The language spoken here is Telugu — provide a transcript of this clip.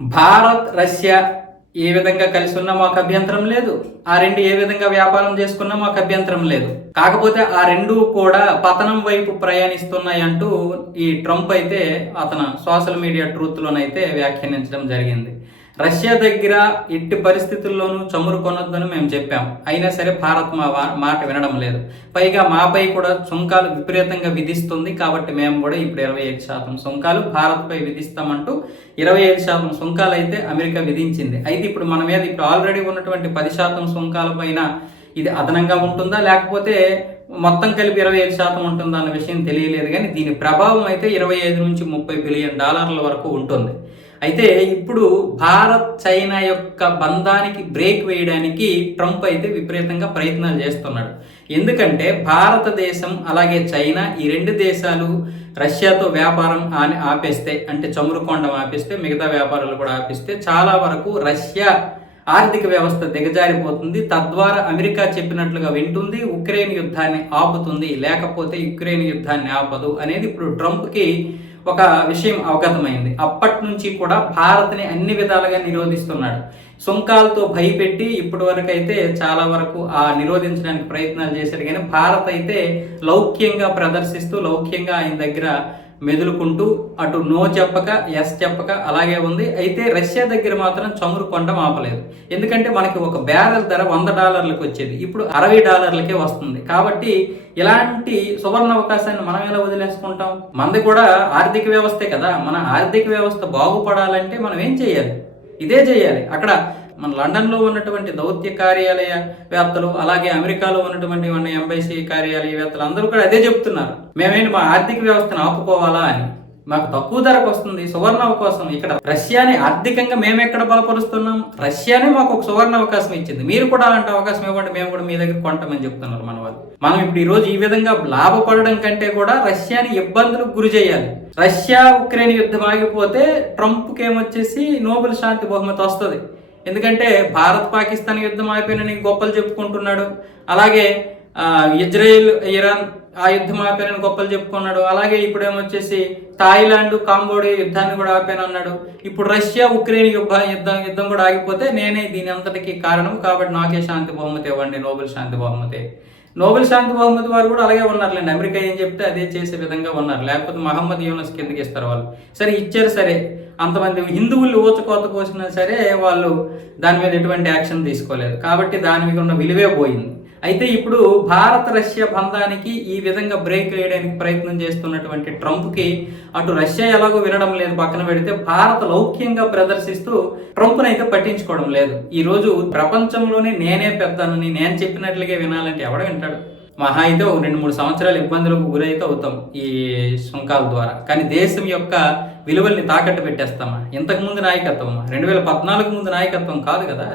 భారత్ రష్యా ఏ విధంగా కలిసి ఉన్నా మాకు అభ్యంతరం లేదు. ఆ రెండు ఏ విధంగా వ్యాపారం చేసుకున్నా మాకు అభ్యంతరం లేదు. కాకపోతే ఆ రెండు కూడా పతనం వైపు ప్రయాణిస్తున్నాయి అంటూ ఈ ట్రంప్ అయితే అతను సోషల్ మీడియా ట్రూత్లోనైతే వ్యాఖ్యానించడం జరిగింది. రష్యా దగ్గర ఎట్టి పరిస్థితుల్లోనూ చమురు కొనొద్దని మేము చెప్పాం. అయినా సరే భారత్ మా మాట వినడం లేదు. పైగా మాపై కూడా సుంకాలు విపరీతంగా విధిస్తుంది కాబట్టి మేము కూడా ఇప్పుడు ఇరవై ఐదు శాతం సుంకాలు భారత్పై విధిస్తామంటూ ఇరవై ఐదు శాతం సుంకాలు అయితే అమెరికా విధించింది. అయితే ఇప్పుడు మన మీద ఇప్పుడు ఆల్రెడీ ఉన్నటువంటి పది శాతం సుంకాల పైన ఇది అదనంగా ఉంటుందా? లేకపోతే మొత్తం కలిపి ఇరవై ఐదు శాతం ఉంటుందా అన్న విషయం తెలియలేదు కానీ దీని ప్రభావం అయితే ఇరవై ఐదు నుంచి ముప్పై బిలియన్ డాలర్ల వరకు ఉంటుంది. అయితే ఇప్పుడు భారత్ చైనా యొక్క బంధానికి బ్రేక్ వేయడానికి ట్రంప్ అయితే విపరీతంగా ప్రయత్నాలు చేస్తున్నాడు. ఎందుకంటే భారతదేశం అలాగే చైనా ఈ రెండు దేశాలు రష్యాతో వ్యాపారం ఆని ఆపేస్తే అంటే చమురు కొండం ఆపేస్తే మిగతా వ్యాపారాలు కూడా ఆపేస్తే చాలా వరకు రష్యా ఆర్థిక వ్యవస్థ దిగజారిపోతుంది. తద్వారా అమెరికా చెప్పినట్లుగా వింటుంది ఉక్రెయిన్ యుద్ధాన్ని ఆపుతుంది లేకపోతే యుక్రెయిన్ యుద్ధాన్ని ఆపదు అనేది ఇప్పుడు ట్రంప్కి ఒక విషయం అవగతమైంది. అప్పటి నుంచి కూడా భారత్ని అన్ని విధాలుగా నిరోధిస్తున్నాడు. సుంకాలతో భయపెట్టి ఇప్పటి వరకు అయితే చాలా వరకు ఆ నిరోధించడానికి ప్రయత్నాలు చేశారు కానీ భారత్ అయితే లౌక్యంగా ప్రదర్శిస్తూ లౌక్యంగా ఆయన దగ్గర మెదులుకుంటూ అటు నో చెప్పక ఎస్ చెప్పక అలాగే ఉంది. అయితే రష్యా దగ్గర మాత్రం చమురు కొండం ఆపలేదు ఎందుకంటే మనకి ఒక బ్యారల్ ధర వంద డాలర్లకు వచ్చేది. ఇప్పుడు అరవై డాలర్లకే వస్తుంది. కాబట్టి ఇలాంటి సువర్ణ అవకాశాన్ని మనం ఎలా వదిలేసుకుంటాం? మనది కూడా ఆర్థిక వ్యవస్థే కదా. మన ఆర్థిక వ్యవస్థ బాగుపడాలంటే మనం ఏం చేయాలి? ఇదే చేయాలి. అక్కడ మన లండన్లో ఉన్నటువంటి దౌత్య కార్యాలయ వేత్తలు అలాగే అమెరికాలో ఉన్నటువంటి మన ఎంబైసీ కార్యాలయ వేత్తలు అందరూ కూడా అదే చెప్తున్నారు. మేమేంటి మా ఆర్థిక వ్యవస్థను ఆపుకోవాలా అని. మాకు తక్కువ ధరకు వస్తుంది సువర్ణ అవకాశం. ఇక్కడ రష్యాని ఆర్థికంగా మేము ఎక్కడ బలపరుస్తున్నాం? రష్యానే మాకు ఒక సువర్ణ అవకాశం ఇచ్చింది. మీరు కూడా అలాంటి అవకాశం ఇవ్వండి మేము కూడా మీ దగ్గర కొంటామని చెప్తున్నారు మన వాళ్ళు. మనం ఇప్పుడు ఈ రోజు ఈ విధంగా లాభపడడం కంటే కూడా రష్యాని ఇబ్బందులకు గురి చేయాలి. రష్యా ఉక్రెయిన్ యుద్ధం ఆగిపోతే ట్రంప్కి ఏమొచ్చేసి నోబెల్ శాంతి బహుమతి వస్తుంది. ఎందుకంటే భారత్ పాకిస్తాన్ యుద్ధం అయిపోయిన గొప్పలు చెప్పుకుంటున్నాడు. అలాగే ఇజ్రాయెల్ ఇరాన్ ఆ యుద్ధం ఆపానని గొప్పలు చెప్పుకున్నాడు. అలాగే ఇప్పుడు ఏమొచ్చేసి థాయిలాండ్ కాంబోడియా యుద్ధాన్ని కూడా ఆపాను అన్నాడు. ఇప్పుడు రష్యా ఉక్రెయిన్ యుద్ధ యుద్ధం యుద్ధం కూడా ఆగిపోతే నేనే దీని అంతటికి కారణం. కాబట్టి నాకే శాంతి బహుమతి ఇవ్వండి నోబెల్ శాంతి బహుమతి. నోబెల్ శాంతి బహుమతి వారు కూడా అలాగే ఉన్నారులేండి. అమెరికా ఏం చెప్తే అదే చేసే విధంగా ఉన్నారు. లేకపోతే మహమ్మద్ యూనస్ కిందకి ఇస్తారు వాళ్ళు. సరే ఇచ్చారు సరే. అంతమంది హిందువులు ఊచకోత కోసినా సరే వాళ్ళు దాని మీద ఎటువంటి యాక్షన్ తీసుకోలేదు. కాబట్టి దాని మీద ఉన్న విలువే పోయింది. అయితే ఇప్పుడు భారత రష్యా బంధానికి ఈ విధంగా బ్రేక్ వేయడానికి ప్రయత్నం చేస్తున్నటువంటి ట్రంప్కి అటు రష్యా ఎలాగో వినడం లేదు పక్కన పెడితే భారత లౌక్యంగా ప్రదర్శిస్తూ ట్రంప్ని అయితే పట్టించుకోవడం లేదు. ఈ రోజు ప్రపంచంలోనే నేనే పెద్దనని నేను చెప్పినట్లుగా వినాలంటే ఎవడ వింటాడు? మహా అయితే ఒక రెండు మూడు సంవత్సరాలు ఇబ్బందులకు గురైతే అవుతాం ఈ సుంకాల ద్వారా. కానీ దేశం యొక్క విలువల్ని తాకట్టు పెట్టేస్తామా? ఇంతకు ముందు నాయకత్వమా? రెండు వేల పద్నాలుగు ముందు నాయకత్వం కాదు కదా.